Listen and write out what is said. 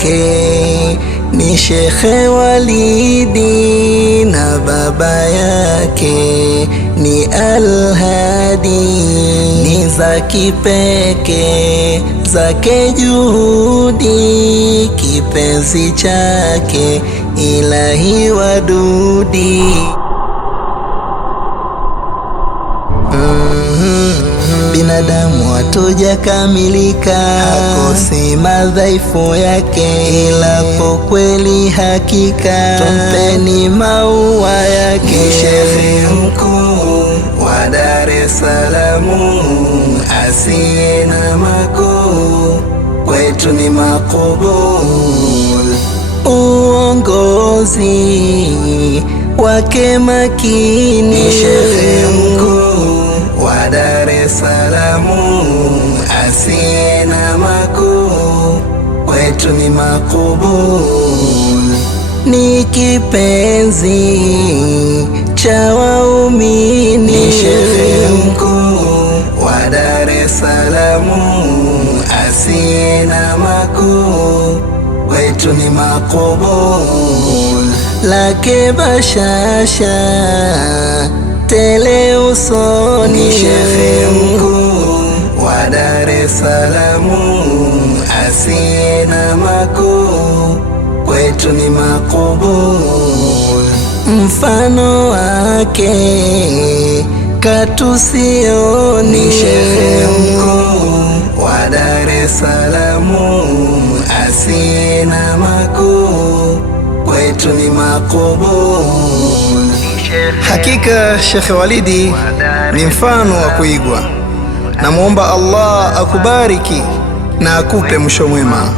yake ni Shekhe Walidi na baba yake ni Al-Hadi. Ni za kipekee zake juhudi, kipenzi chake Ilahi Wadudi. Binadamu hatujakamilika, hakosi madhaifu yake, ila kwa kweli hakika tumpeni maua yake. Ni Shekhe mkuu wa Dar es Salaam, asiye na makuu, kwetu ni makubul. Uongozi wake makini, ni Shekhe mkuu wa Dar es Salaam, asiye na makuu, kwetu ni makubul. Ni kipenzi cha waumini, ni Shekhe mkuu wa Dar es Salaam, asiye na makuu, kwetu ni makubul. Lake bashasha tele usoni, ni Shekhe mkuu wa Dar es Salaam, asiye na makuu, kwetu ni makubul. Mfano wake katusioni, ni Shekhe mkuu wa Dar es Salaam, asiye na makuu, kwetu ni makubul. Hakika Shekhe Walidi ni mfano wa kuigwa. Namuomba Allah akubariki na akupe mwisho mwema.